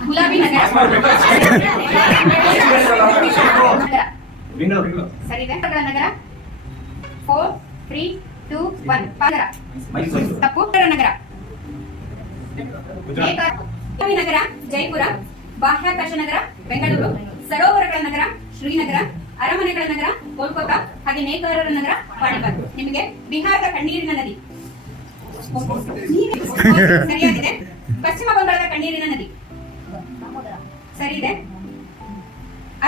ಗುಲಾಬಿ ನಗರ ಬೆಂಗಳೂರು ಸರಿ ನಗರ ನಗರ ಫೋರ್ ತ್ರೀ ಟೂ ಒನ್ ನಗರ ಮೈಸೂರು ತಪ್ಪು ನಗರ ಗುಜರಾತ್ ಗುಲಾಬಿ ನಗರ ಜೈಪುರ ಬಾಹ್ಯಾಕಾಶ ನಗರ ಬೆಂಗಳೂರು ಸರೋವರಗಳ ನಗರ ಶ್ರೀನಗರ ಅರಮನೆಗಳ ನಗರ ಕೋಲ್ಕತ್ತಾ ಹಾಗೆ ನೇಕಾರರ ನಗರ ಪಾಣಿಪತ್ ನಿಮಗೆ ಬಿಹಾರದ ಕಣ್ಣೀರಿನ ನದಿ ಸರಿಯಾಗಿದೆ ಪಶ್ಚಿಮ ಬಂಗಾಳದ ಕಣ್ಣೀರಿನ ನದಿ ಸರಿ ಇದೆ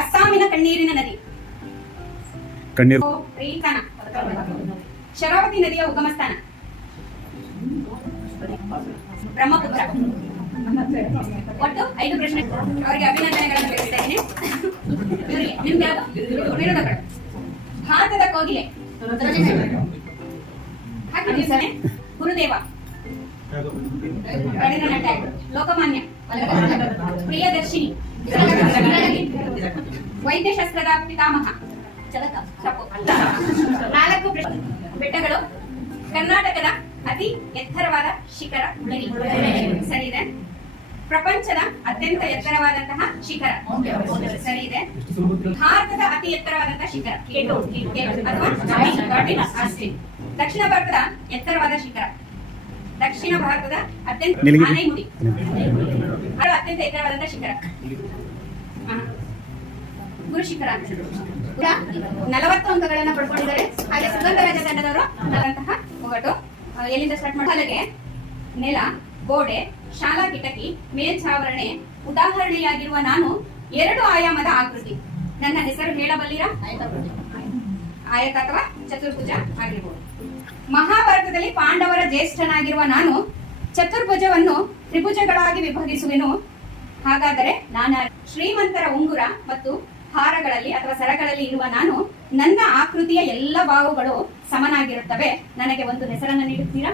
ಅಸ್ಸಾಮಿನ ಕಣ್ಣೀರಿನ ನದಿ. ಕಣ್ಣೀರು. ಸ್ಥಾನ ಶರಾವತಿ ನದಿಯ ಉಗಮ ಸ್ಥಾನ ಬ್ರಹ್ಮಪುತ್ರ. ಒಟ್ಟು ಐದು ಪ್ರಶ್ನೆ. ಅವರಿಗೆ ಅಭಿನಂದನೆಗಳನ್ನು ತಿಳಿಸ್ತಾ ಇದ್ದೀನಿ. ಭಾರತದ ಕೋಗಿಲೆ. ಹಾಕಿದ್ದೀವಿ ಸರ್ ಗುರುದೇವ. ರವೀಂದ್ರನಾಥ್ ಟ್ಯಾಗೋರ್, ಲೋಕಮಾನ್ಯ. ಪ್ರಿಯದರ್ಶಿನಿ. ವೈದ್ಯಶಾಸ್ತ್ರದ ಪಿತಾಮಹ. ನಾಲ್ಕು ಬೆಟ್ಟಗಳು. ಕರ್ನಾಟಕದ ಅತಿ ಎತ್ತರವಾದ ಶಿಖರ. ಸರಿ ಇದೆ ಪ್ರಪಂಚದ ಅತ್ಯಂತ ಎತ್ತರವಾದಂತಹ ಶಿಖರ. ಸರಿ ಇದೆ ಭಾರತದ ಅತಿ ಎತ್ತರವಾದಂತಹ ಶಿಖರ. ಅಥವಾ. ದಕ್ಷಿಣ ಭಾರತದ ಎತ್ತರವಾದ ಶಿಖರ. ದಕ್ಷಿಣ ಭಾರತದ ಅತ್ಯಂತ ಆನೆ ಆನೆಗುಡಿ. ಅದು ಅತ್ಯಂತ ಎತ್ತರವಾದಂತಹ ಶಿಖರ. ಗುರು ಶಿಖರ ಕೂಡ ನಲವತ್ತು ಅಂಕಗಳನ್ನ ಪಡ್ಕೊಂಡಿದ್ದಾರೆ. ಹಾಗೆ ಸುಗಂಧರಾಜ ತಂಡದವರು ನಲಂತಹ ಒಗಟು ಎಲ್ಲಿಂದ ಸ್ಟಾರ್ಟ್ ಮಾಡಲಿಗೆ ನೆಲ ಗೋಡೆ ಶಾಲಾ ಕಿಟಕಿ ಮೇಲ್ಛಾವರಣೆ ಉದಾಹರಣೆಯಾಗಿರುವ ನಾನು ಎರಡು ಆಯಾಮದ ಆಕೃತಿ. ನನ್ನ ಹೆಸರು ಹೇಳಬಲ್ಲಿರಾ? ಆಯತ ಅಥವಾ ಚತುರ್ಭುಜ ಆಗಿರ್ಬೋದು. ಮಹಾಭಾರತದಲ್ಲಿ ಪಾಂಡವರ ಜ್ಯೇಷ್ಠನಾಗಿರುವ ನಾನು ಚತುರ್ಭುಜವನ್ನು ತ್ರಿಭುಜಗಳಾಗಿ ವಿಭಜಿಸುವೆನು ಹಾಗಾದರೆ ನಾನು ಶ್ರೀಮಂತರ ಉಂಗುರ ಮತ್ತು ಹಾರಗಳಲ್ಲಿ ಅಥವಾ ಸರಗಳಲ್ಲಿ ಇರುವ ನಾನು ನನ್ನ ಆಕೃತಿಯ ಎಲ್ಲ ಬಾಹುಗಳು ಸಮನಾಗಿರುತ್ತವೆ. ನನಗೆ ಒಂದು ಹೆಸರನ್ನು ನೀಡುತ್ತೀರಾ.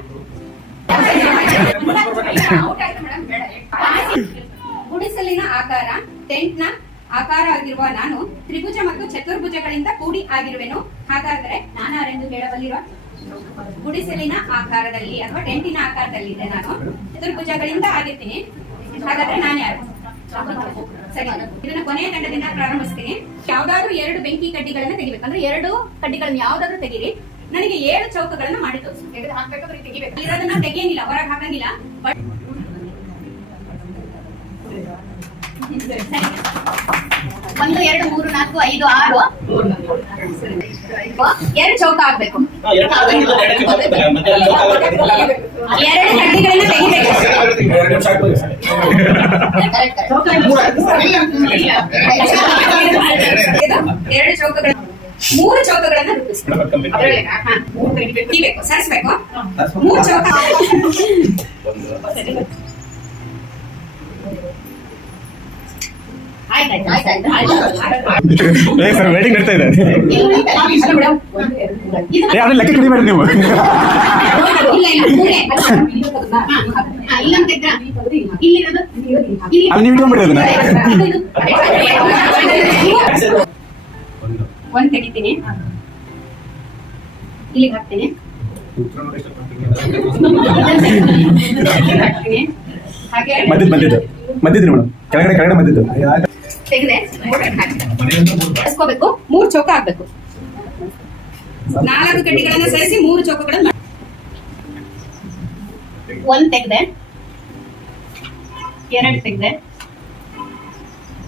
ಗುಡಿಸಲಿನ ಆಕಾರ, ಟೆಂಟ್ನ ಆಕಾರ ಆಗಿರುವ ನಾನು ತ್ರಿಭುಜ ಮತ್ತು ಚತುರ್ಭುಜಗಳಿಂದ ಕೂಡಿ ಆಗಿರುವೆನು. ಹಾಗಾದರೆ ನಾನಾರೆಂದು ಹೇಳಬಲ್ಲಿರುವ ಗುಡಿಸಲಿನ ಆಕಾರದಲ್ಲಿ ಅಥವಾ ಟೆಂಟಿನ ಆಕಾರದಲ್ಲಿ ಇದೆ ನಾನು. ಚತುರ್ಭುಜಗಳಿಂದ ಆಗಿರ್ತೀನಿ. ಹಾಗಾದ್ರೆ ನಾನು ಯಾರು? ಸರಿ. ಇದನ್ನ ಕೊನೆಯ ತಂಡದಿಂದ ಪ್ರಾರಂಭಿಸ್ತೀನಿ. ಯಾವ್ದಾದ್ರು ಎರಡು ಬೆಂಕಿ ಕಡ್ಡಿಗಳನ್ನ ತೆಗಿಬೇಕು. ಅಂದ್ರೆ ಎರಡು ಕಡ್ಡಿಗಳನ್ನ ಯಾವ್ದಾದ್ರು ತೆಗೀರಿ. ನನಗೆ ಏಳು ಚೌಕಗಳನ್ನ ಮಾಡಿ ತೋರಿಸು ಇರೋದನ್ನ ತೆಗಿಯಂಗಿಲ್ಲ, ಹೊರಗೆ ಹಾಕಂಗಿಲ್ಲ. ಒಂದು, ಎರಡು, ಮೂರು, ನಾಲ್ಕು, ಐದು, ಆರು. ಎರಡು ಚೌಕ ಆಗ್ಬೇಕು. ಎರಡು ಕಡ್ಡಿಗಳನ್ನ ತೆಗಿಬೇಕು. ಎರಡು ಚೌಕಗಳು ಮೂರು ಚೌಕಗಳನ್ನ ರೂಪಿಸ್ಬೇಕು. ಅದ್ರೊಳಗೆ, ಹಾ, ಮೂರು ತೆಗಿಬೇಕು. ಸರಿಸ್ಬೇಕು? ಮೂರು ಚೌಕ ಆಯ್ತಾಯ್ತು ಆಯ್ತಾಯ್ತು ಆಯ್ತು ಏ ಸರ್ ವೇಟಿಂಗ್ ನಡೀತಾ ಇದೆ. ಅದನ್ನ ಲೆಕ್ಕ ಕಡಿಮೆ ಮಾಡಿ ನೀವು. ಅಲ್ಲಿ ನೀವು ಇಟ್ಕೊಂಡ್ಬಿಡಿ ಅದನ್ನ. ಒಂದ್ ತೆಗಿತೀನಿ ಇಲ್ಲಿಗೆ ಹಾಕ್ತೀನಿ ಇಲ್ಲಿಗೆ ಹಾಕ್ತೀನಿ ಹಾಗೆ ಮದ್ದಿದ್ದು ಮದ್ದಿದ್ದು ಮದ್ದಿದ್ರಿ ಮೇಡಮ್. ಕೆಳಗಡೆ ಕೆಳಗಡೆ ಮದ್ದಿದ್ದು ತೆಗೆದೆ ಕಳಿಸ್ಕೋಬೇಕು ಮೂರು ಚೌಕ ಹಾಕ್ಬೇಕು ನಾಲ್ಕು ಕಡ್ಡಿಗಳನ್ನ ಸೇರಿಸಿ ಮೂರು ಚೌಕಗಳನ್ನ ಒಂದ್ ತೆಗ್ದೆ. ಎರಡ್ ತೆಗ್ದೆ.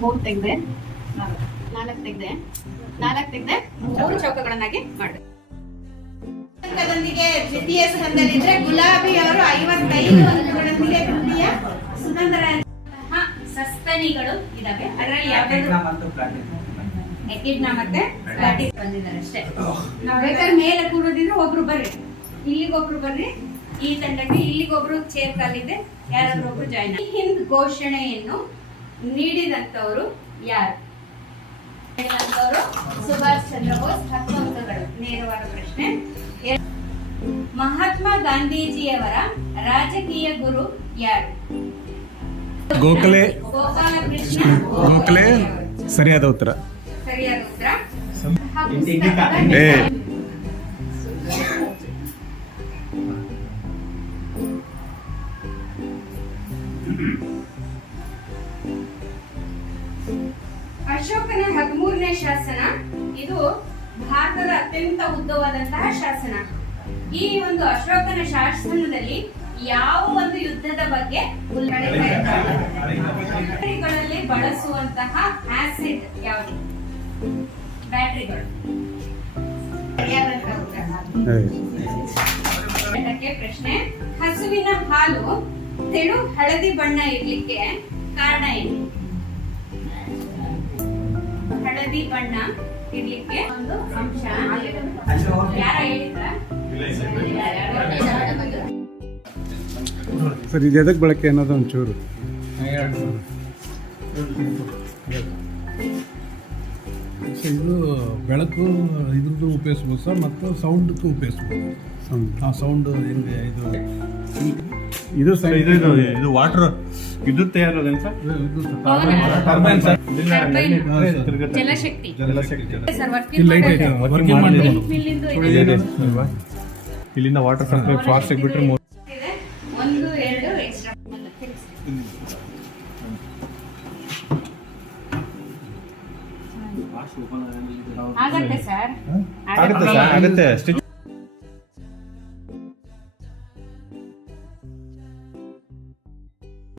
ಮೂರ್ ತೆಗ್ದೆ. ನಾಲ್ಕು ತೆಗ್ದೆ. ನಾಲ್ಕು ತೆಗ್ದೆ. ಮೂರು ಚೌಕಗಳನ್ನಾಗಿ ಮಾಡಿದೆ ದ್ವಿತೀಯ ಸ್ಥಾನದಲ್ಲಿದ್ರೆ ಗುಲಾಬಿ ಅವರು ಐವತ್ತೈದು ಅಂಕಗಳೊಂದಿಗೆ ಸಸ್ತನಿಗಳು ಇದಾವೆ. ಅದರಲ್ಲಿ ಯಾವ್ದಾದ್ರು ಎಕಿಡ್ನ ಮತ್ತೆ ಬಂದಿದ್ದಾರೆ ಅಷ್ಟೇ ನಾವ್ ಬೇಕಾದ್ರೆ ಮೇಲೆ ಕೂರೋದಿದ್ರೆ ಒಬ್ರು ಬರ್ರಿ. ಇಲ್ಲಿಗೊಬ್ರು ಬರ್ರಿ. ಈ ತಂಡಕ್ಕೆ ಇಲ್ಲಿಗೊಬ್ರು ಚೇರ್ ಕಾಲಿದೆ ಯಾರಾದ್ರೂ ಒಬ್ರು ಜಾಯ್ನ್ ಹಿಂದ್ ಘೋಷಣೆಯನ್ನು ನೀಡಿದಂತವರು ಯಾರು? ಸುಭಾಷ್ ಚಂದ್ರ ಬೋಸ್ ಹತ್ತು ಅಂಕಗಳು ನೇರವಾದ ಪ್ರಶ್ನೆ. ಮಹಾತ್ಮ ಗಾಂಧೀಜಿಯವರ ರಾಜಕೀಯ ಗುರು ಯಾರು? ಗೋಖಲೆ ಗೋಖಲೆ ಸರಿಯಾದ ಉತ್ತರ. ಅಶೋಕನ ಹದಿಮೂರನೇ ಶಾಸನ. ಇದು ಭಾರತದ ಅತ್ಯಂತ ಉದ್ದವಾದಂತಹ ಶಾಸನ. ಈ ಒಂದು ಅಶೋಕನ ಶಾಸನದಲ್ಲಿ ಯಾವ ಒಂದು ಯುದ್ಧದ ಬಗ್ಗೆ ಬ್ಯಾಟರಿಗಳಲ್ಲಿ ಬಳಸುವಂತಹ ಆಸಿಡ್ ಯಾವುದು? ಬ್ಯಾಟರಿಗಳು. ಪ್ರಶ್ನೆ ಹಸುವಿನ ಹಾಲು ತೆಳು ಹಳದಿ ಬಣ್ಣ ಇರ್ಲಿಕ್ಕೆ ಕಾರಣ ಏನು? ಹಳದಿ ಬಣ್ಣ ಇರ್ಲಿಕ್ಕೆ ಒಂದು ಅಂಶ. ಯಾರ ಹೇಳಿದ್ರ? ಸರ್ ಇದು ಎದಕ್ಕೆ ಬಳಕೆ ಅನ್ನೋದು ಒಂಚೂರು. ಇದು ಬೆಳಕು ಇದ್ರದ್ದು ಉಪಯೋಗಿಸ್ಬೋದು ಸರ್ ಮತ್ತು ಸೌಂಡ್ಗೂ ಉಪಯೋಗಿಸ್ಬೋದು. ಆ ಸೌಂಡ್ ಹೆಂಗೆ ಇದು? ಇದು ಸರ್. ಇದು ಇದು ಇದು ವಾಟರ್ ವಿದ್ಯುತ್ ತಯಾರದೇನು ಸರ್? ಟರ್ಬೈನ್. ಜಲಶಕ್ತಿ. ಜಲಶಕ್ತಿ ಲೈಟ್ ಐತೆ. ವರ್ಕಿಂಗ್? ಇಲ್ಲಿಂದ ವಾಟರ್ ಸಪ್ಲೈ ಫಾಸ್ಟ್ ಬಿಟ್ರೆ அகத்து சார். அகத்து ஸ்டிச்